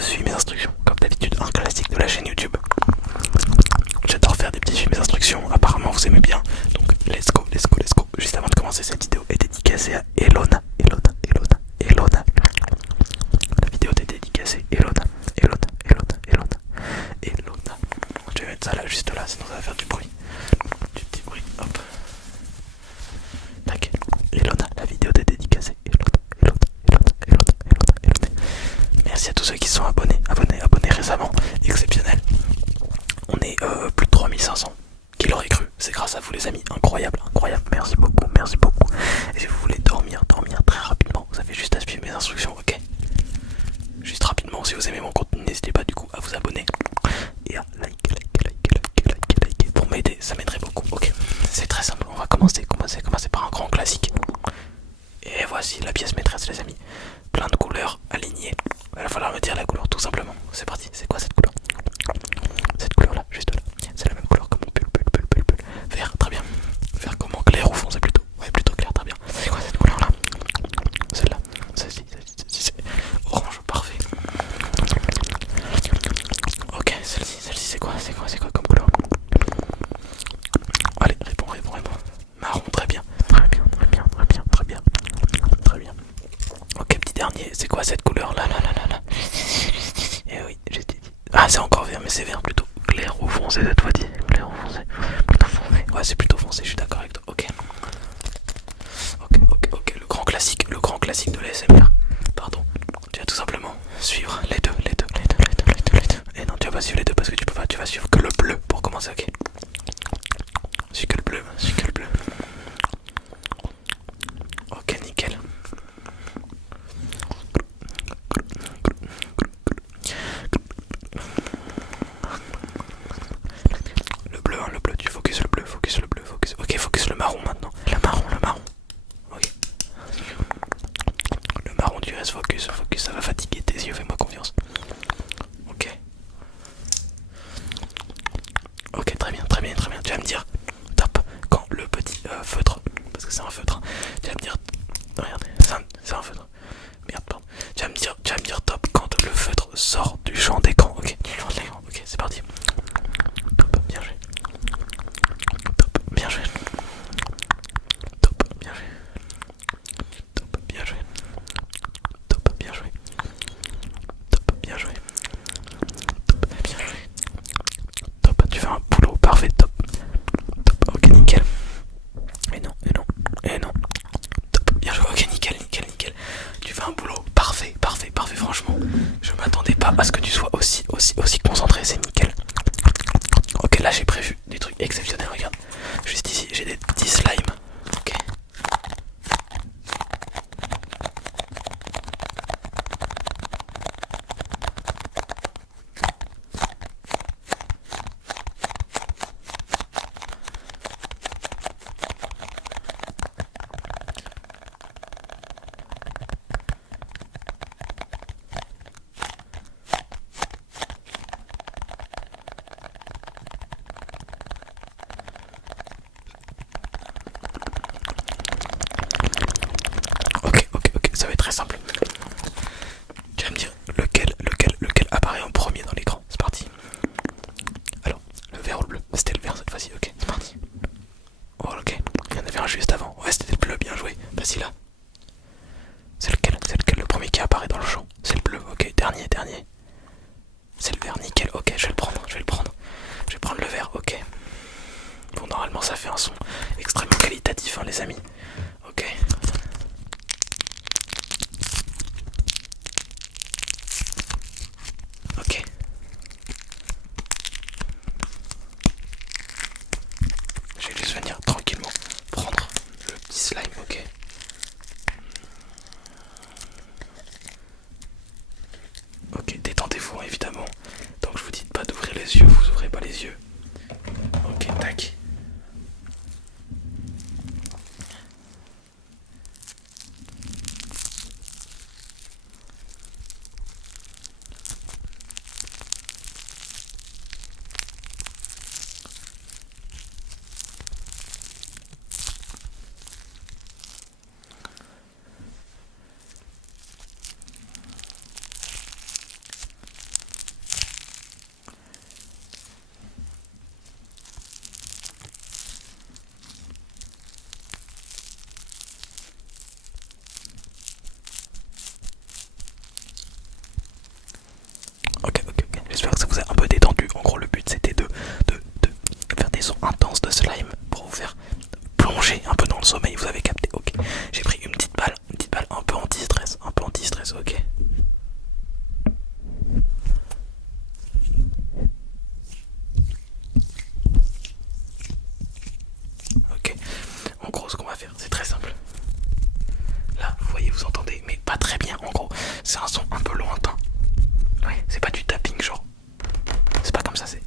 suis mes instructions. Comme d'habitude, un classique de la chaîne YouTube. J'adore faire des petits films mes instructions. Apparemment, vous aimez bien. Donc, let's go, let's go, let's go. Juste avant de commencer, cette vidéo est dédicacée à Elona. Elona, Elona, Elona. La vidéo est dédicacée. Elona, Elona, Elona, Elona, Elona. Je vais mettre ça là, juste là, sinon ça va faire du bruit. Du petit bruit, hop. Tac. Elona, la vidéo est dédicacée. Elona, Elona, Elona, Elona, Elona, Elona. Merci à tous ceux qui se sont abonnés récemment. Exceptionnel. On est plus de 3500. Qui l'aurait cru? C'est grâce à vous les amis. Incroyable, incroyable. Merci beaucoup, merci beaucoup. Et si vous voulez dormir très rapidement, vous avez juste à suivre mes instructions, ok? Juste rapidement, si vous aimez mon contenu, n'hésitez pas du coup à vous abonner et à liker pour m'aider, ça m'aiderait beaucoup, ok? C'est très simple, on va commencer par un grand classique. Et voici la pièce maîtresse les amis. Plein de couleurs alignées. Il va falloir me dire la couleur tout simplement. C'est parti, c'est quoi cette couleur? Cette couleur là, juste là. C'est la même couleur que mon pull. Vert, très bien. Vert comment? Clair ou foncé plutôt? Ouais, plutôt clair, très bien. C'est quoi cette couleur là? Celle-là. Celle-ci, c'est orange, parfait. Ok, celle-ci c'est quoi? C'est quoi comme couleur? Allez, réponds. Marron, très bien. Très bien. Ok, petit dernier, c'est quoi cette couleur là? Eh oui, j'ai dit. Ah, c'est encore vert, mais c'est vert plutôt clair ou foncé cette fois-ci. Clair ou foncé? Plutôt foncé. Ouais, c'est plutôt foncé, je suis d'accord avec toi. Ok. Le grand classique de l'ASMR. Pardon. Tu vas tout simplement suivre les deux. Et non, tu vas pas suivre les deux parce que tu peux pas. Tu vas suivre que le bleu pour commencer, ok? Suis que le bleu. Ok, nickel. Le bleu, tu focus le bleu. Ok, focus le marron maintenant. Le marron. Ok. Le marron, tu restes focus, ça va fatiguer tes yeux, fais-moi confiance. Ok, très bien. Tu vas me dire top quand le petit feutre, parce que c'est un feutre, tu vas me dire, regardez, c'est un feutre. Merde, pardon. Tu vas me dire top quand le feutre sort du champ d'écran, ok? Du champ d'écran, ok, c'est parti. Top, bien joué. Top, bien joué. Top, bien joué. Top, bien joué. Top, bien joué. Top, bien joué. Top, bien joué. Top, tu fais un boulot parfait, top. c'est un son un peu lointain. Ouais, c'est pas du tapping genre. C'est pas comme ça, c'est.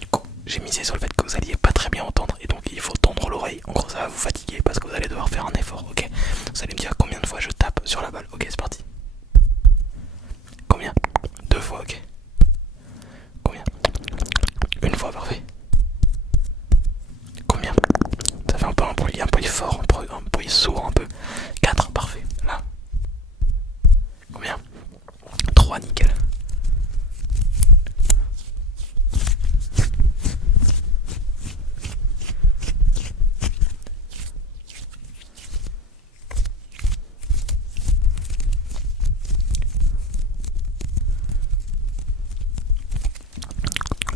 Du coup, j'ai misé sur le fait que vous alliez pas très bien entendre et donc il faut tendre l'oreille. En gros, ça va vous fatiguer parce que vous allez devoir faire un effort, ok? Vous allez me dire combien de fois je tape sur la balle, ok? C'est parti. Combien? 2 fois, ok. Combien? 1 fois, parfait. Combien? Ça fait un peu un bruit fort, un bruit sourd un peu. 4, parfait. Là. Combien? 3, nickel.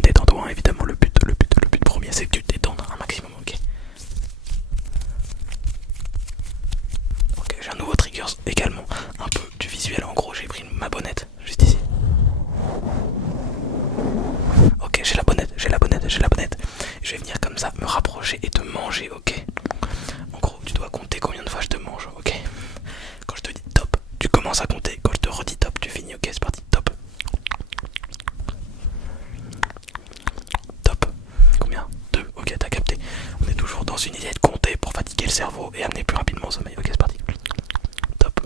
Détends-toi, hein, évidemment, le but premier c'est que tu te détendes un maximum, ok? Ok, j'ai un nouveau trigger également, un peu du visuel, en gros j'ai pris ma bonnette, juste ici. Ok, j'ai la bonnette. Je vais venir comme ça, me rapprocher et te manger, ok? En gros, tu dois compter combien de fois je te mange, ok? Quand je te dis top, tu commences à compter, quand je te redis top, tu finis, ok? C'est parti, top. Top. Combien? 2, ok, t'as capté. On est toujours dans une idée de compter pour fatiguer le cerveau et amener plus rapidement au sommeil. Ok, c'est parti. Top.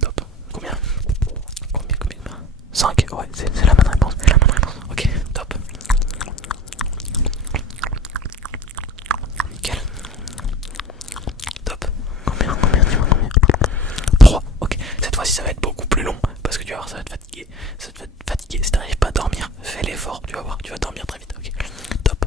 Top. Combien? 5, ouais, c'est la bonne réponse. Ok, top. Nickel. Top. Combien? Dis-moi combien? 3. Ok, cette fois-ci ça va être beaucoup plus long parce que tu vas voir, ça va te fatiguer. Si t'arrives pas à dormir, fais l'effort, tu vas voir, tu vas dormir très vite. Ok, top.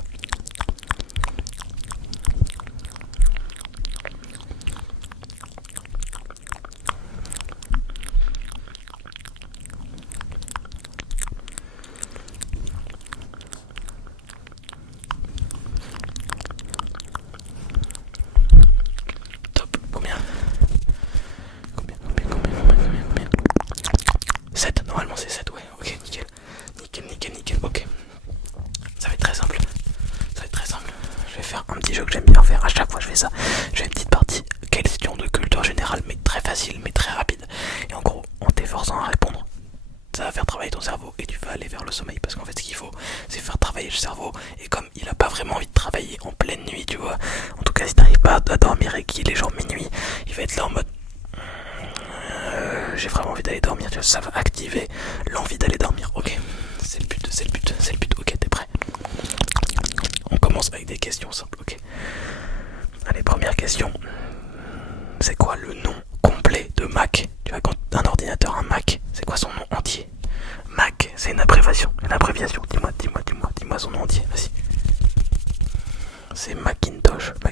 Top. Combien? 7, normalement c'est 7, ouais. Ok, nickel. Nickel, ok. Ça va être très simple. Je vais faire un petit jeu que j'aime bien faire. À chaque fois je fais ça. Je fais une petite partie question de culture générale, mais très facile, mais très rapide. Et en gros, en t'efforçant à répondre, ça va faire travailler ton cerveau et tu vas aller vers le sommeil. Parce qu'en fait, ce qu'il faut, c'est faire travailler le cerveau. Et comme il a pas vraiment envie de travailler en pleine nuit, tu vois. En tout cas, si t'arrives pas à dormir et qu'il est genre minuit, il va être là en mode j'ai vraiment envie d'aller dormir, tu vois, ça va activer l'envie d'aller dormir, ok? C'est le but, ok, t'es prêt? On commence avec des questions simples, ok? Allez, première question. C'est quoi le nom complet de Mac? Tu vois, quand un ordinateur, un Mac, c'est quoi son nom entier? Mac, c'est une abréviation, dis-moi son nom entier, vas-y. C'est Macintosh, ok.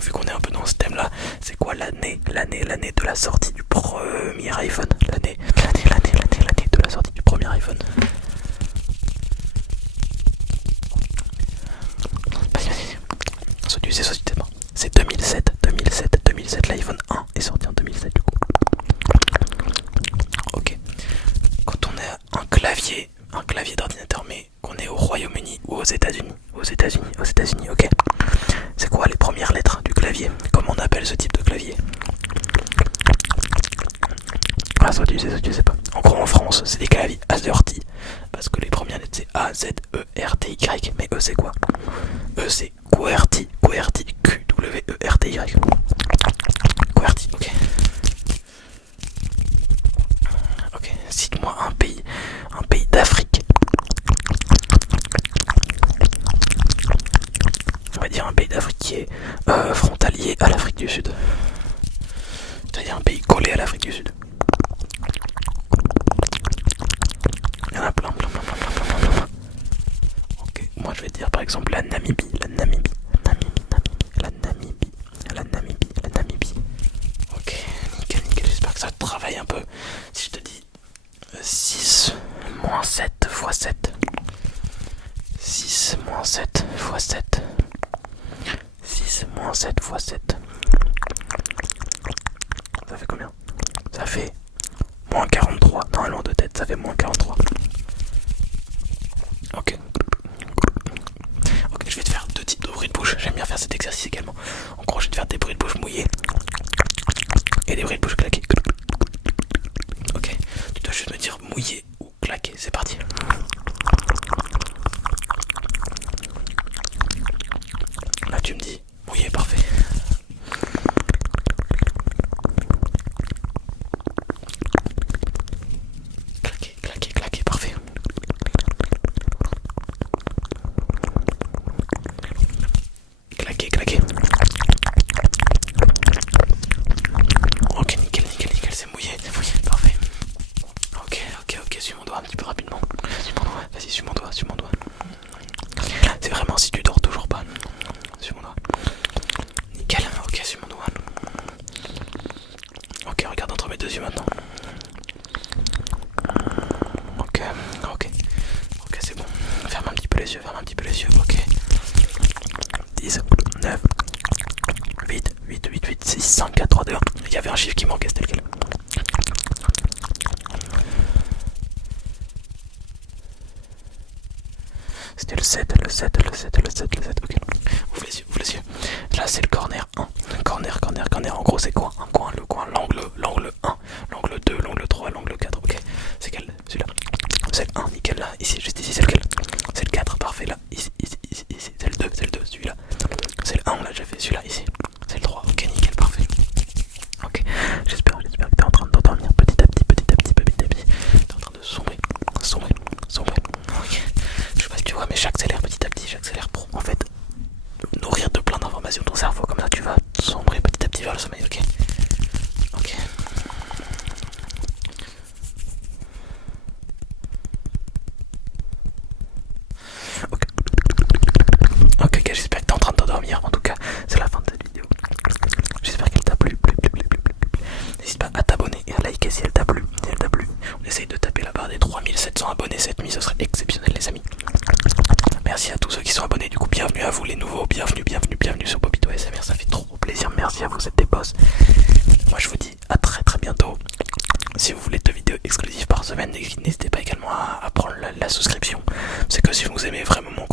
Vu qu'on est un peu dans ce thème là, c'est quoi l'année de la sortie du premier iPhone? L'année de la sortie du premier iPhone. C'est 2007, l'iPhone 1 est sorti en 2007 du coup. Ok. Quand on a un clavier d'ordinateur, mais qu'on est au Royaume-Uni ou aux États-Unis, ok. C'est quoi les premières lettres du clavier? Comment on appelle ce type de clavier? Ah, ça tu sais pas. En gros, en France, c'est des claviers AZERTY. Parce que les premières lettres c'est A, Z, E, R, T, Y. Mais eux, c'est quoi? Eux, c'est QWERTY, QWERTY. QWERTY, ok. Ok, cite-moi un pays d'Afrique. On va dire un pays d'Afrique qui est frontalier à l'Afrique du Sud. C'est-à-dire un pays collé à l'Afrique du Sud. Il y en a plein. Ok, moi je vais dire par exemple la Namibie. Ok, nickel, j'espère que ça te travaille un peu. Si je te dis 6 moins 7 fois 7. 6 moins 7 fois 7. 6 moins 7 fois 7. Ça fait combien? Ça fait moins 43. Normalement, fait moins 43. Ok. Ok, je vais te faire deux types de bruits de bouche. J'aime bien faire cet exercice également. En gros, je vais te faire des bruits de bouche mouillés et des bruits de bouche claqués. Ok, tu dois juste me dire mouillé ou claqué. C'est parti. Là, tu me dis mouillé, parfait. Claqué, claqué, claqué, parfait. Claqué, claqué. Ok, nickel, nickel, nickel, c'est mouillé, parfait. Ok, ok, ok, suis mon doigt un petit peu rapidement. Suis mon doigt, vas-y, suis mon doigt, suis mon doigt. C'est vraiment si tu dors toujours pas. Suis mon doigt. Nickel, ok, suis mon doigt. Ok, regarde entre mes deux yeux maintenant. Ok, ok. Ok, c'est bon. Ferme un petit peu les yeux, ferme un petit peu les yeux, ok. 10, 9, 8, 8, 8, 8, 6, 5, 4, 3, 2, 1. Il y avait un chiffre qui manquait, c'était lequel? C'était le 7, le 7, le 7, le 7, le 7, ok. Ouvre les yeux, ouvre les yeux. Là c'est le corner 1. Corner, corner, corner. En gros c'est quoi? Un coin, le coin, l'angle 1, l'angle 2, l'angle 3, l'angle 4, ok. C'est quel? Celui-là. C'est le 1, nickel là. Ici, juste ici, c'est lequel? C'est le 4, parfait là. Ici, ici, ici, ici. C'est le 2, celui-là. C'est le 1, on l'a déjà fait. Celui-là, ici. C'est le 3, ok, nickel, parfait. Ok, j'espère que t'es en train de t'endormir petit à petit, petit à petit, petit à petit. T'es en train de sombrer, sombrer, sombrer. Ok. Je sais pas si tu vois, mais j'accélère petit à petit, j'accélère pour en fait nourrir de plein d'informations ton cerveau. Comme ça, tu vas sombrer petit à petit vers le sommeil, ok? Ok. Ok, ok, j'espère que t'es en train de t'endormir. En tout cas, c'est la fin de cette vidéo. J'espère qu'elle t'a plu. N'hésite pas à t'abonner et à liker si elle t'a plu. On essaye de taper la barre des 3700 abonnés cette nuit, ce serait exceptionnel les amis. Merci à tous ceux qui sont abonnés, du coup bienvenue à vous les nouveaux, bienvenue sur Bobito ASMR, ça fait trop plaisir, merci à vous, c'est des boss. Moi je vous dis à très très bientôt. Si vous voulez 2 vidéos exclusives par semaine, n'hésitez pas également à prendre la souscription. C'est que si vous aimez vraiment mon